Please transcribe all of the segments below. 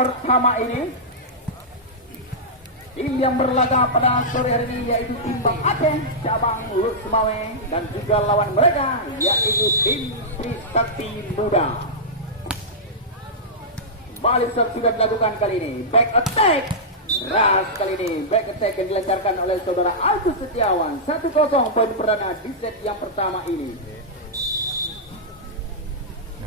pertama ini. Tim yang berlaga pada sore hari ini yaitu tim Bang Aceh cabang Lut Semawe dan juga lawan mereka yaitu tim Trisakti Muda. Balik sudah dilakukan kali ini, back attack ras kali ini, back attack yang dilancarkan oleh saudara Agus Setiawan. 1-0 poin perdana di set yang pertama ini.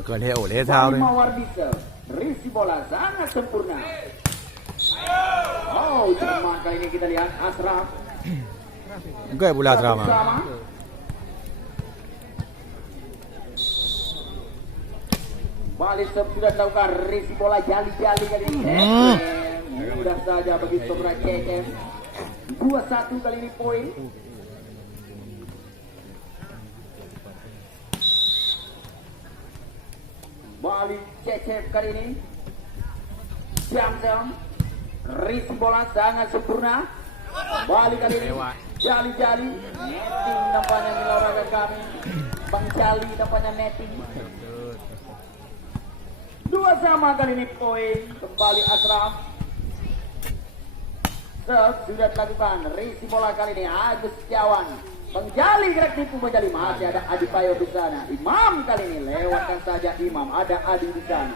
Mawardisa, risi bola sangat sempurna. Oh, cuma kali ini kita lihat Asraf. Enggak ya bola Asraf. Balik sudah dilakukan, risi bola jali-jali kali ini. Mudah saja bagi saudara KM. 2-1 kali ini poin. Balik Cecep kali ini. Jam-jam. Risi bola sangat sempurna. Balik kali ini. Jali-jali. Netting nampaknya di olahraga kami. Bang Jali nampaknya netting. 2-2 kali ini poin. Kembali Asraf. Sudah dilakukan. Risi bola kali ini Agus Setiawan. Bang Jali gerak tipu Bang Jali. Masih ada Adi Payo di sana. Imam kali ini lewatkan saja Imam. Ada Adi di sana.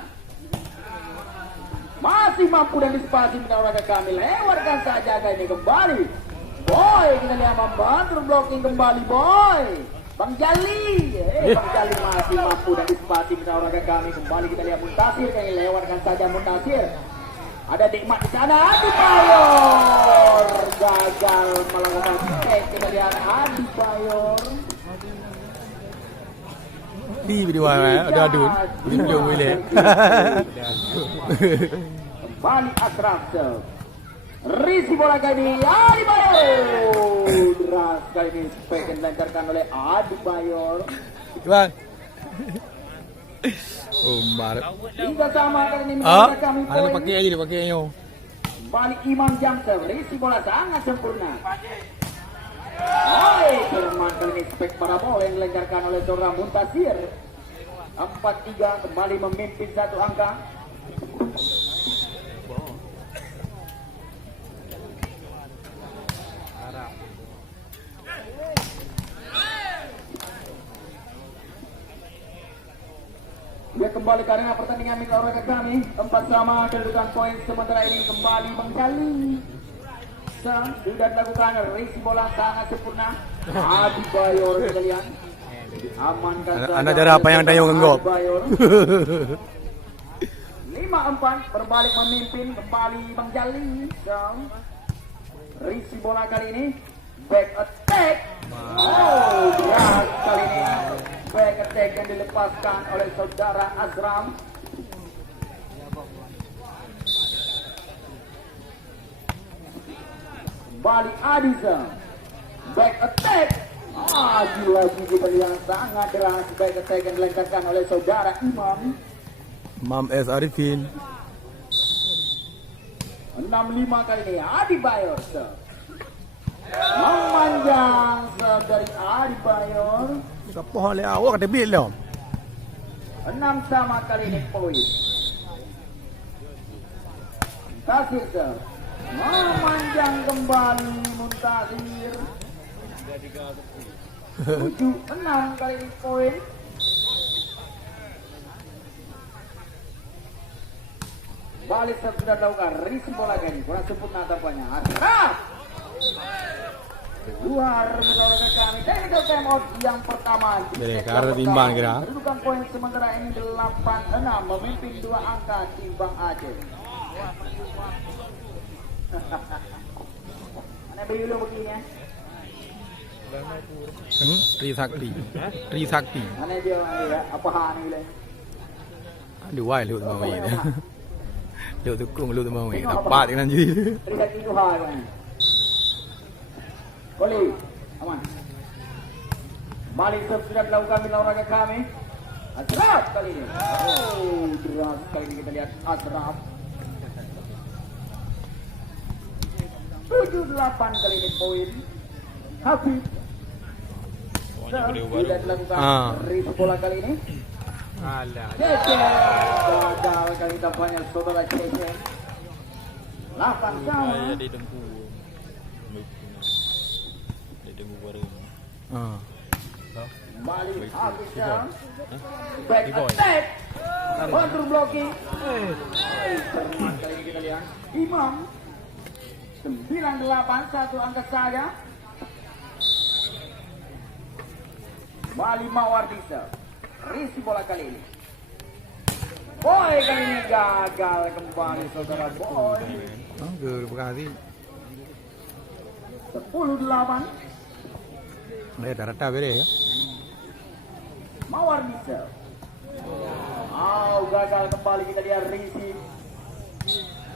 Masih mampu dan dispasi olahraga kami. Lewatkan saja kali ini kembali. Boy kita lihat membantu blocking kembali Boy. Bang Jali, Bang Jali masih mampu dan dispasi olahraga kami. Kembali kita lihat Muntasir kali ini. Lewatkan saja Muntasir. Ada Nikmat di sana. Adi Payor gagal melakukan cek. Kita lihat Adi Payor. Đi video ada adun. Video boleh. Kembali Asraf. Risi bola kali ini Adi Payor. Deras kali ini spek yang dilancarkan oleh Adi Payor. Bang. Oh, marah. 3-3 kali ini kami poin. Ada pakai aja dia pakainya. Balik Imam Jamser, risi bola sangat sempurna. Oi, Jerman kali ini spek parabol yang dilancarkan oleh saudara Muntasir. 4-3 kembali memimpin satu angka. Dia kembali ke arena pertandingan milik olahraga kami. 4-4 kedudukan poin sementara ini kembali menggali. Sudah dilakukan risi bola sangat sempurna. Adi Bayor sekalian. Amankan saja. Anda cara apa yang tayang enggak? 5-4 berbalik memimpin kembali Bang Jali. Risi bola kali ini back attack. Oh, berat kali ini. Back attack yang dilepaskan oleh saudara Azram. Balik Adiza. Back attack. Lagi kita lihat sangat deras back attack yang dilancarkan oleh saudara Imam. Imam S. Arifin. 6-5 kali ini Adi Bayor. Memanjang dari Adi Bayor. Siapa oleh awak kata bil dah. 6-6 kali ini poin. Muntasir memanjang kembali Muntasir. 7-6 kali ini poin. Balik sudah dilakukan risi bola kali kurang sempurna tampaknya. Asraf luar olahraga kami. Technical time out yang pertama. Jadi karena timbang kira. Kedudukan poin sementara ini 8-6 memimpin 2 angka tim Bang Aceh. Mana beli begini ya? Trisakti. Mana dia ya? Apa hal ini? Ada wai lu mau ini. Lu tukung lu mau ini. Dapat dengan jadi. Trisakti itu hal kan. Boleh, aman. Balik sudah dilakukan di olahraga kami. Asraf kali ini. Oh, deras kali ini kita lihat Asraf. 7-8 kali ini poin. Habib. Sudah dilakukan risi bola kali ini. Cece. Gagal kali tampaknya saudara Cece. 8 sama. Di Dempu. Di Dempu baru. Kembali habis ya. Back attack. Counter blocking. Cermat kali ini kita lihat. Imam 98 satu angka saja. Kembali Mawardisa. Risi bola kali ini. Boy kali ini gagal kembali saudara Boy. Berkali. 10-8. Rata-rata beres ya. Mawardisa. Gagal kembali kita lihat Risi.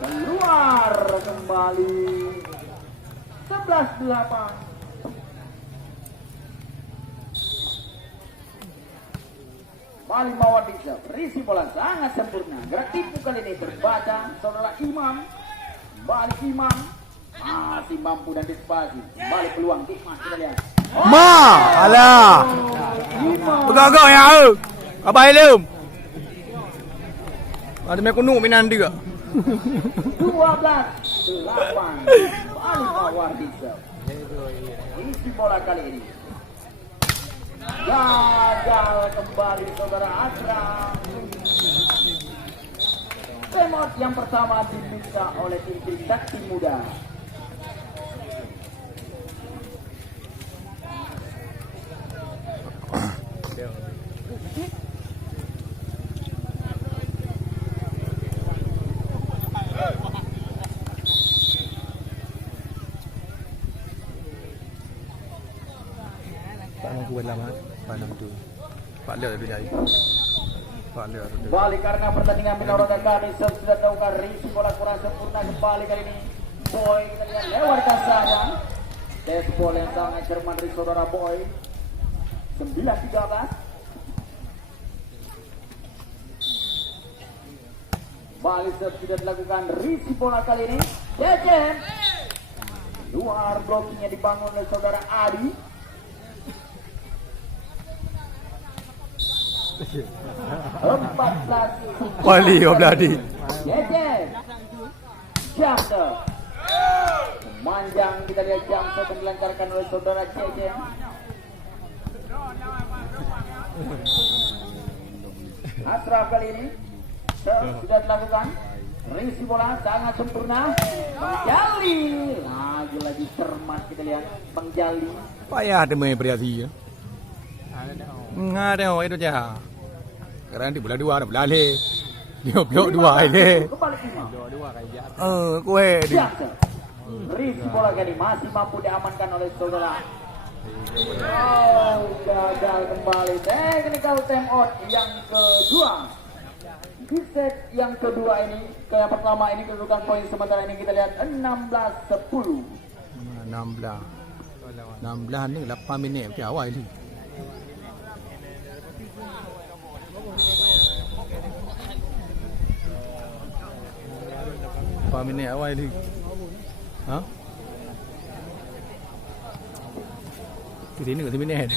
Keluar kembali. 11-8. Kembali Mawardisa. Risi bola sangat sempurna. Gerak tipu kali ini terbaca. Saudara Imam. Kembali Imam. Masih mampu dan disipasi. Kembali peluang Hikmah kita lihat. Alah. Begagak ya. Apa ilmu? Ada mek kuno minan juga. 12-8. Kembali Mawardisa. Isi bola kali ini. Gagal kembali saudara Asram. Remote yang pertama diminta oleh tim Sakti Muda. Buat lama malam tu. Pak Lek tu jadi. Pak Lek tu. Kembali karena pertandingan menurut kami sudah tahukan Risi bola kurang sempurna kembali kali ini. Boy kita lihat lewatkan saja. Tes bola yang sangat cermat dari saudara Boy. 9-13. Kembali sudah dilakukan Risi bola kali ini. Cecep. Luar blockingnya dibangun oleh saudara Adi. 14. Wali Obladi. Cecep. Jamster. Memanjang kita lihat Jamster yang dilancarkan oleh saudara Cecep. Asraf kali ini sudah dilakukan. Risi bola sangat sempurna. Bang Jali lagi cermat kita lihat Bang Jali. Payah demi priasi ya. Ada itu aja. Kerana di bulan 2 ada belale. Dia blok 2 ini. Kembali Imam. Kue di. Jamster. Risi bola kali masih mampu diamankan oleh saudara. Gagal kembali. Technical time out yang kedua. Di set yang kedua ini, ke yang pertama ini kedudukan poin sementara ini kita lihat 16-10. 16 ni 8 minit ke awal ni. Apa minit awal ni? Ha? Ini ke minit.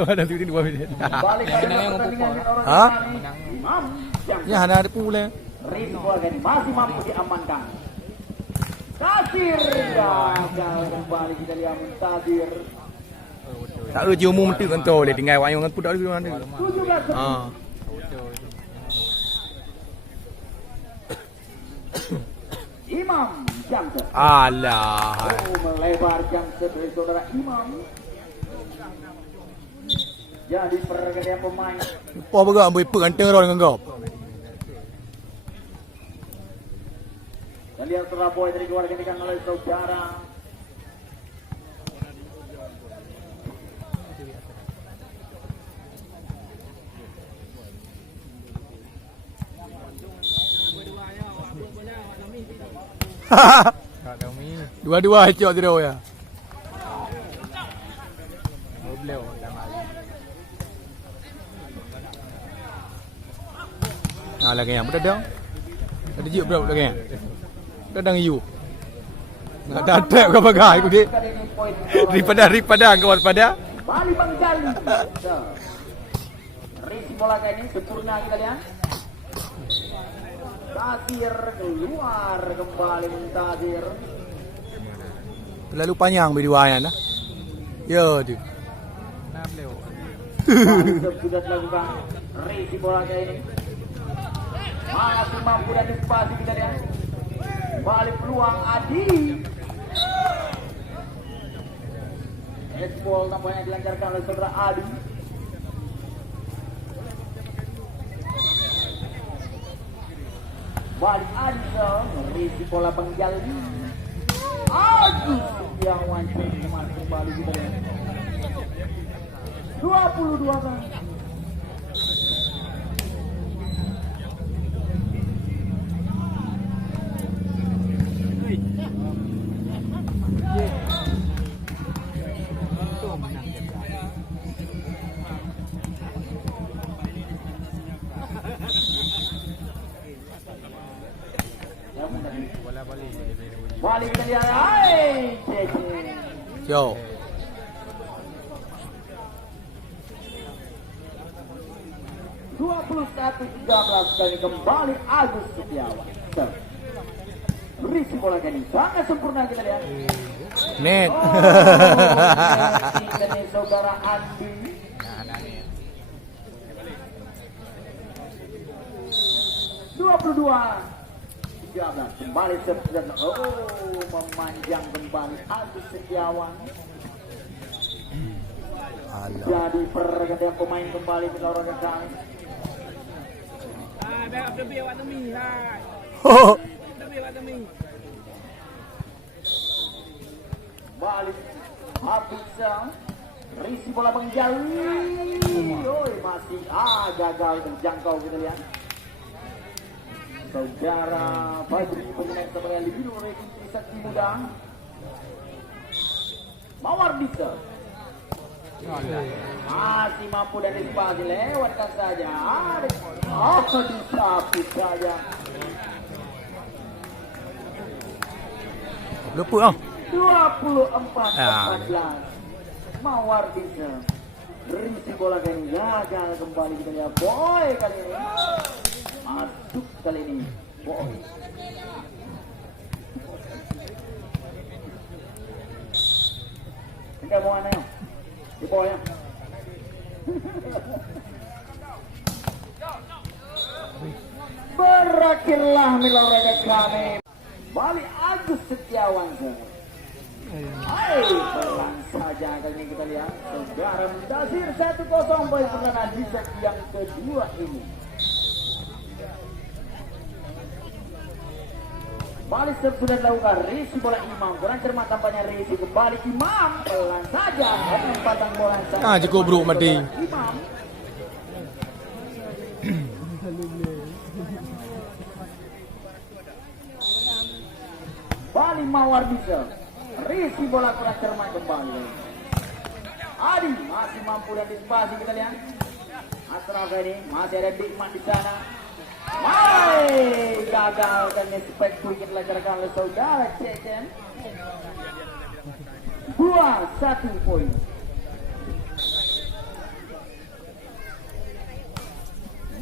Ada tu 2 minit. Balik ke pertandingan Ha? Imam. Ya ada pula. Risi bola kali masih mampu diamankan. Kasir gagal kembali kita lihat Muntadir. Tak ada umum tu kan tu boleh tinggal wayang dengan budak di mana. 17. Ha. Imam Jamster. Alah. Melebar Jamster dari saudara Imam. Jadi pergantian pemain. Apa bergerak ambil per ganteng orang dengan kau. Dan lihat saudara Boy dari keluar gantikan oleh saudara. Dua-dua hecok tu ya. Lagi yang berada. Ada jiu berapa lagi? Dadang you. Enggak dadak ke bagai aku dik. Daripada kau pada. Bali Bang Jali. Risi bola kali ini sempurna kita lihat. Tasir keluar kembali Tasir. Terlalu panjang berduaan lah. Ya tu. Sudah dilakukan risi bola kayak ini. Masih mampu dan dispasi kita lihat. Balik peluang Adi. Ball tampaknya dilancarkan oleh saudara Adi. Balik Adi merisi bola Bang Jalli. Agus yang wancing masuk balik kita lihat. 22 kali. Balik kita lihat. Hai, Yo. 21-13 kali kembali Agus Setiawan. Risi bola kali sangat sempurna kita lihat. Net. Ini saudara Andi. 22-13 kembali Setiawan. Memanjang kembali Agus Setiawan. Jadi pergantian pemain kembali di olahraga kami. Balik Habisa. Risi bola Bang Jalli. Masih gagal menjangkau kita lihat. Saudara Badri pemain sebagai libero Revisi Sakti Muda. Mawar bisa. Masih mampu dan dispasi lewatkan saja. Disapit saja. Lupa 24-14. Mawar bisa. Risi bola kali gagal kembali kita lihat. Boy kali ini. Masuk kali ini. Boy. Ini mau mana ya? Di bawah ya. Berakhirlah olahraga kami. Balik Agus Setiawan. Hai, pelan saja kali ini kita lihat. Saudara Mudasir 1-0 poin kemenangan di set yang kedua ini. Balik sudah dilakukan Risi bola Imam. Kurang cermat tampaknya Risi kembali Imam. Pelan saja penempatan bola saja. cukup bro mati. Imam. Balik Mawar bisa. Risi bola kurang cermat kembali. Adi masih mampu dan dispasi kita lihat. Asraf ini masih ada Dikman di sana. Hai, gagal dan expect wicket dilancarkan oleh saudara Cecen. 2-1 poin.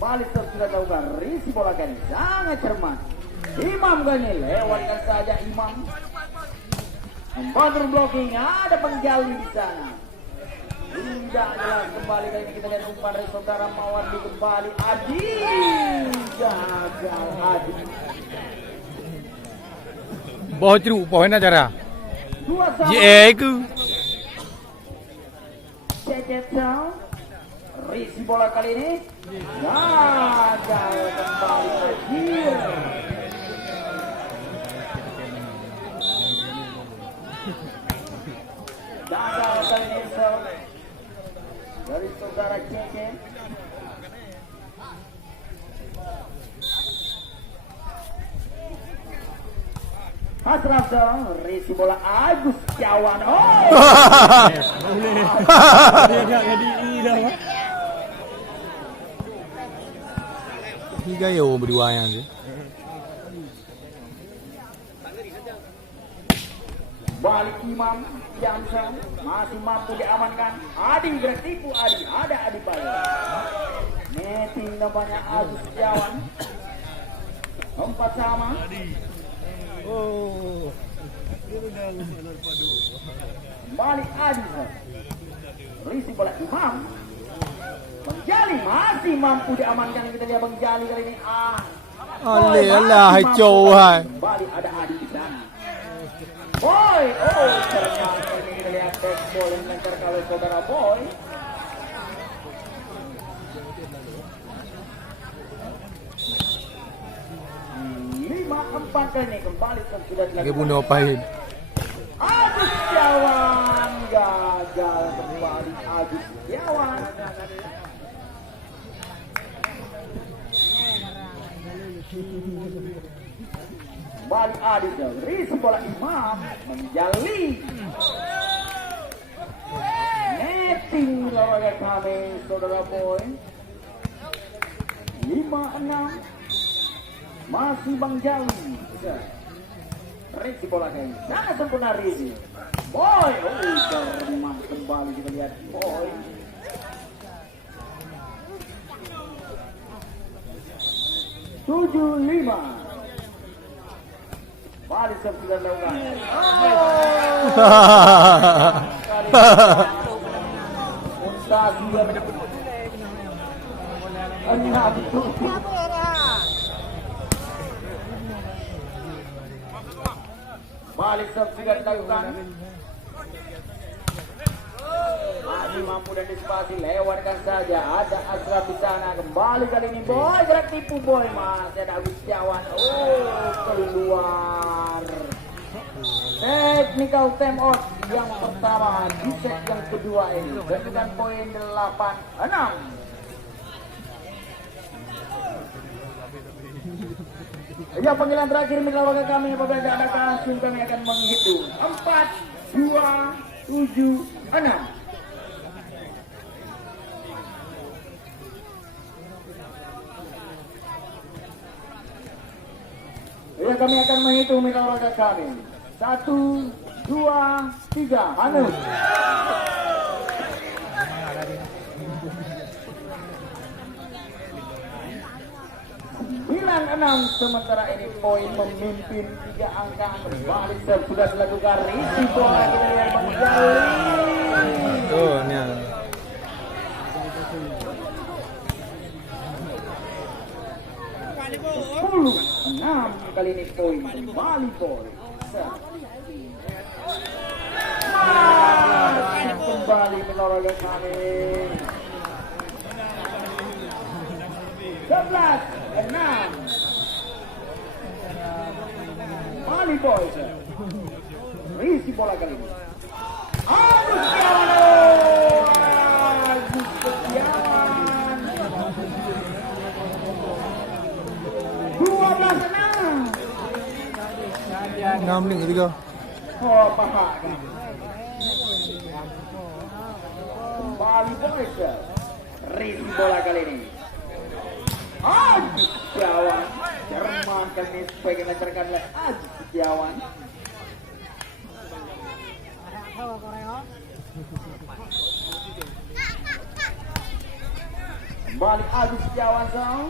Balik sudah dilakukan Risi bola kali sangat cermat. Imam Gani lewatkan saja Imam. Membantu blocking ada Bang Jalli di sana. Tidak jelas kembali kali ini kita lihat umpan dari saudara Mawar kembali Adi. Gagal Adi. Bawah ceruk, bawah nak cara. 2-1. Aku. Cecetau. Risi bola kali ini. Gagal kembali Adi. Gagal kali ini dari saudara Cecen. Asraf dong, Risi bola Agus Setiawan. Tiga yo berdua yang sih. Balik Imam Jamsan masih mampu diamankan. Adi gerak tipu Adi, ada Adi balik. Netting nampaknya Agus Setiawan. 4 sama. Oh. Kembali Adi. Risi bola Imam. Bang Jali masih mampu diamankan. Kita lihat Bang Jali kali ini. Ale alah hai cow hai. Kembali ada Adi di sana. Boy, ternyata ini kita lihat back ball yang lengkar kalau saudara Boy. Lima empat kali ini kembali sudah dilakukan. Lagi bunuh pahin. Agus Setiawan gagal kembali Agus Setiawan. Kembali Adit Risi bola Imam menjali. Netting lawan kami saudara Boy. 5-6 masih Bang Jali. Risi bola kali sangat sempurna Risi. Boy, Jerman kembali kita lihat Boy. Tujuh lima. Balik sudah lakukan. Balik sudah dilakukan. Masih mampu dan disipasi, lewatkan saja. Ada Asraf di sana. Kembali kali ini Boy, gerak tipu Boy. Masih ada Agus Setiawan. Keluar. Technical time out yang pertama di set yang kedua ini. Dengan poin 8-6. Ya, panggilan terakhir mitra warga kami apabila tidak ada kasus kami akan menghitung 4, 2, 7, 6. Ya, kami akan menghitung mitra warga kami. 1, 2, 3. Hanus. 9-6 sementara ini poin memimpin 3 angka. Kembali sudah dilakukan Risi bola dari Bang Jali. Oh, ni. 10-6 kali ini poin kembali poin. Kembali menolak kami. 11-6 Mali Boys. Risi bola kali ini. Agus Setiawan. 12-6. 6-3. Oh, paha. Kembali Boys. Risi bola kali ini. Agus Setiawan. Jerman kali ini sebagai melancarkan oleh Agus Setiawan. Kembali Agus Setiawan sang.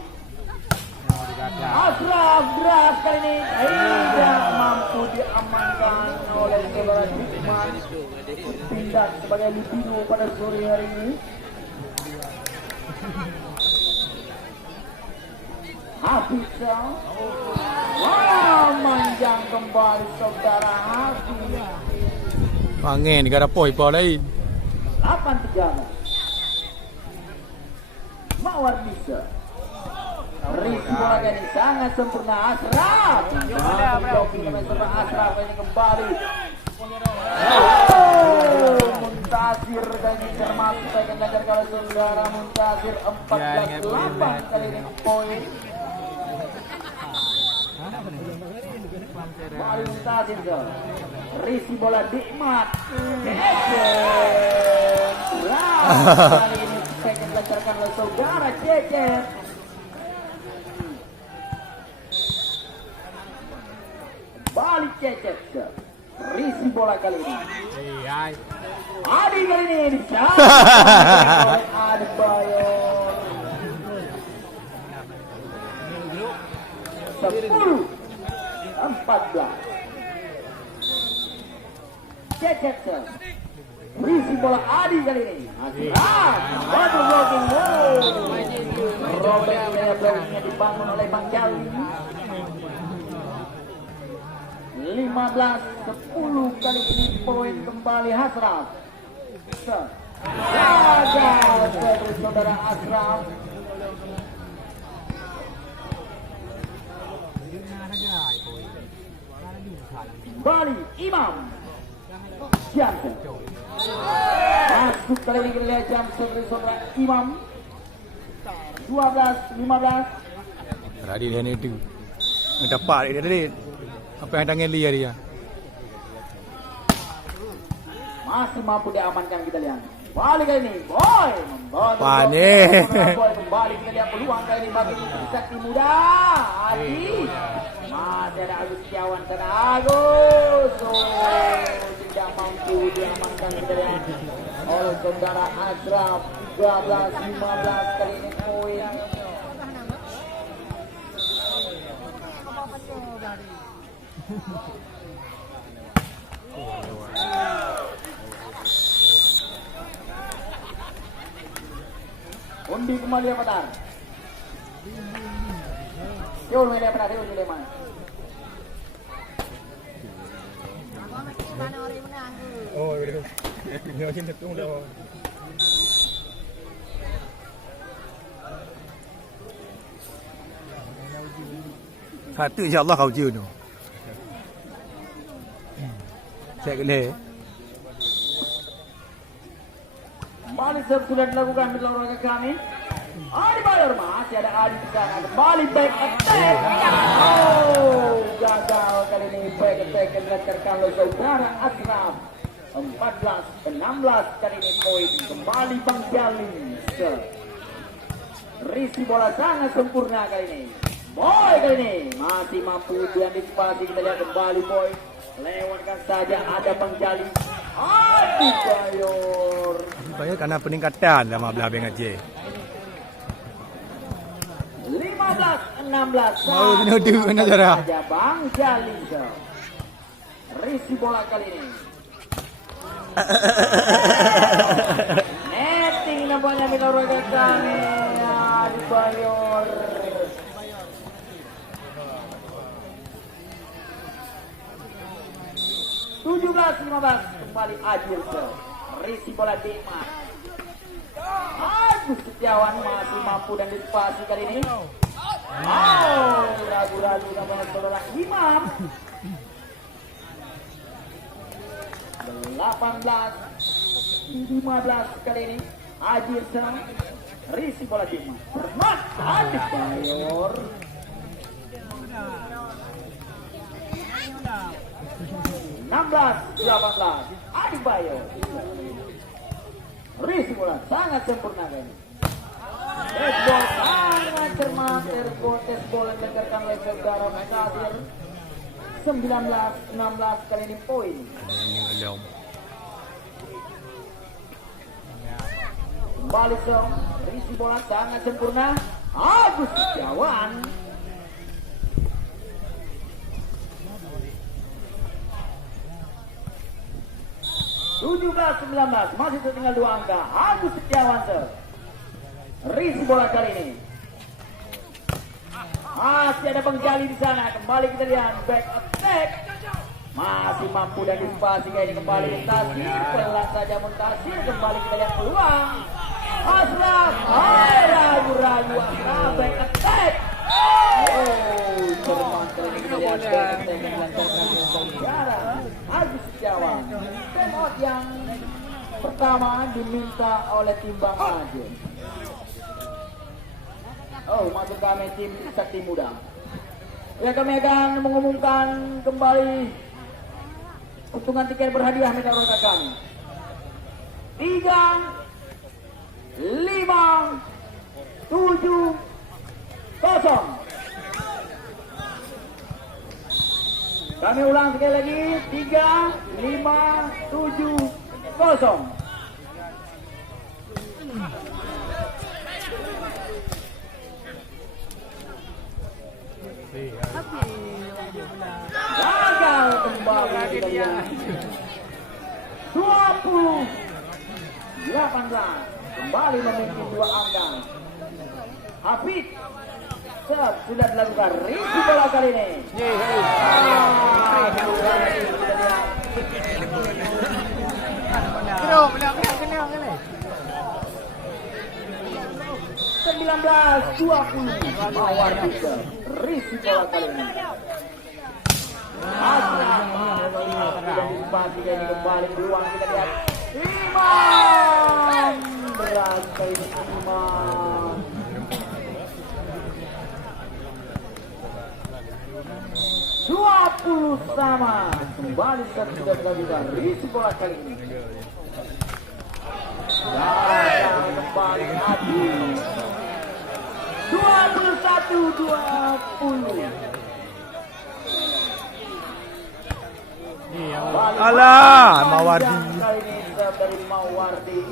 Asraf beras kali ini tidak mampu diamankan oleh saudara Dikman. Pindah sebagai libino pada sore hari ini. Hafizah. Wah, manjang kembali saudara Hafiz. Angin negara poi pa lain. 8-3. Mawar bisa. Risi bola ini sangat sempurna. Asraf. Asraf ini kembali. Muntasir dan cermat sebagai ngajar kalau saudara Muntasir 14-8 kali ini poin. Kembali Muntasir ke Risi bola Dikmat. Kali ini saya akan lancarkan oleh saudara Cecep. Balik Cecep ke Risi bola kali ini. Adi kali ini bisa. Adi Bayon. 14. Cecep. Berisi bola Adi kali ini. Batu blocking. Robek blokingnya dibangun oleh Bang Jali. 15-10 kali ini poin kembali Ashraf. Gagal dari saudara Ashraf. Kembali Imam Jansen. Masuk kali ini kita lihat Jansen dari saudara Imam. 12-15. Tadi dia ni tu. Dapat dia tadi. Apa yang tangan dia dia. Masih mampu diamankan kita lihat. Balik kali ini, boy. Panik. Boy kembali kita lihat peluang kali ini bagi Sakti Muda. Adi. Masih ada Agus Setiawan dan Agus. Tidak mampu diamankan kita lihat oleh saudara Ashraf. 13-15 kali ini poin. Undi kembali apa tak? Yul main apa tak? Yul main. Oh, betul. Dia macam tu dah. Satu insya-Allah kau je tu. Cek boleh. Kembali sudah dilakukan di olahraga kami. Adi Bayor masih ada Adi di sana. Kembali back attack. Oh, gagal kali ini back attack yang dilakukan oleh saudara Ashraf. 14-16 kali ini poin. Kembali Bang Jali. Risi bola sangat sempurna kali ini. Boy kali ini masih mampu diantisipasi. Kita lihat kembali boy. Lewatkan saja ada Bang Jali. Adi Bayor. Banyak karena peningkatan dalam belah bank aja. 15-16. Mau dinu kena cara. Bang Jali. Risi bola kali ini. Netting nampaknya minoritas kami. Adi Bayor. 17-15 kembali Adil. Risi bola Dima. Agus Setiawan masih mampu dan dispasi kali ini. Oh, ragu-ragu namanya saudara Imam. 18-15 kali ini Adil. Risi bola Dima. Bermat Adil Bayor. 16-18 Adi Bayor. Risi bola sangat sempurna kan. Tespol sangat cermat. Tespol yang dilakukan oleh saudara Mekadir. 19-16 kali ini poin. Kembali Song. Risi bola sangat sempurna. Agus Setiawan. 17-19 masih tertinggal 2 angka. Agus Setiawan. Risi bola kali ini. Masih ada Bang Jali di sana. Kembali kita lihat back attack. Masih mampu dan dispasi kayak ini. Kembali Muntasir. Pelan saja Muntasir. Kembali kita lihat peluang. Ashraf. Ragu-ragu Ashraf. Back attack. Oh, cermat kali ini kita lihat back attack yang dilancarkan oleh saudara Agus Setiawan. Penalti yang pertama diminta oleh tim Bang Ajun. Oh, masuk kami tim Sakti Muda. Ya, kami akan mengumumkan kembali untungan tiket berhadiah medal roda kami. 3, 5, 7, 0. Kami ulang sekali lagi. 3, 5, 7, 0. Gagal kembali dia. 20-18 kembali memimpin 2 angka. Hafid sudah dilakukan risi bola kali ini. Sembilan belas 20 Mawar bisa risi bola kali ini. Asrama sudah dispasi dan kembali peluang kita lihat. Imam berasa ini Imam. 20 sama kembali sudah dilakukan risi bola kali ini. Dan kembali Adi 21-20. Alah, Mawardi. Kali ini dari Mawardi.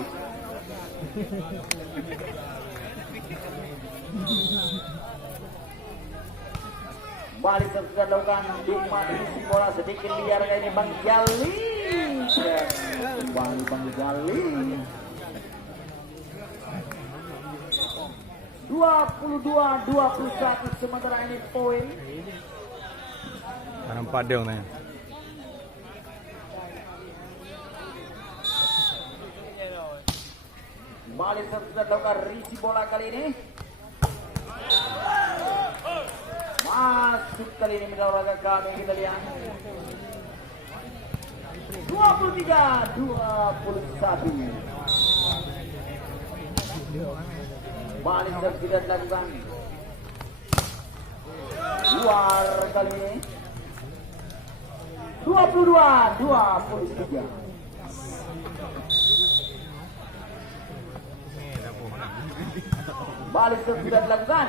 Balik sudah dilakukan di bola sedikit liar kali ini Bang Jali. Kembali Bang Jali. 22-21 sementara ini poin. Tanam padang ni. Balik sudah dilakukan risi bola kali ini. Masuk kali ini menolak kami kita lihat. 23-21. Balik tidak dilakukan. Luar kali ini. 22-23. Balik tidak dilakukan.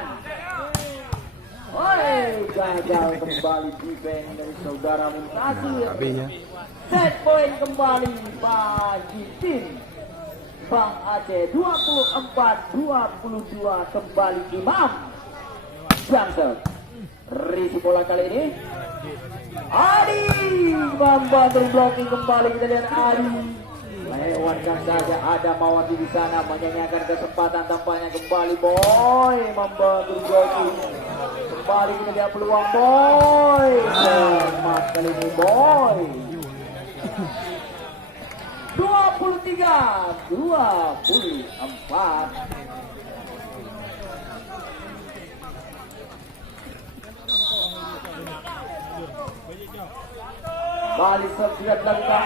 Oi, gagal kembali defense dari saudara Muntasir. Habisnya. Set point kembali bagi tim Bang Aceh. 24-22 kembali Imam. Jamset. Risi bola kali ini. Adi membantu blocking kembali, kita lihat Adi. Lewatkan saja, ada Mawati di sana menyanyikan kesempatan tampaknya kembali boy membantu blocking. Kembali kita lihat peluang boy. Emas kali ini boy. 23-24. Balik sudah dilakukan.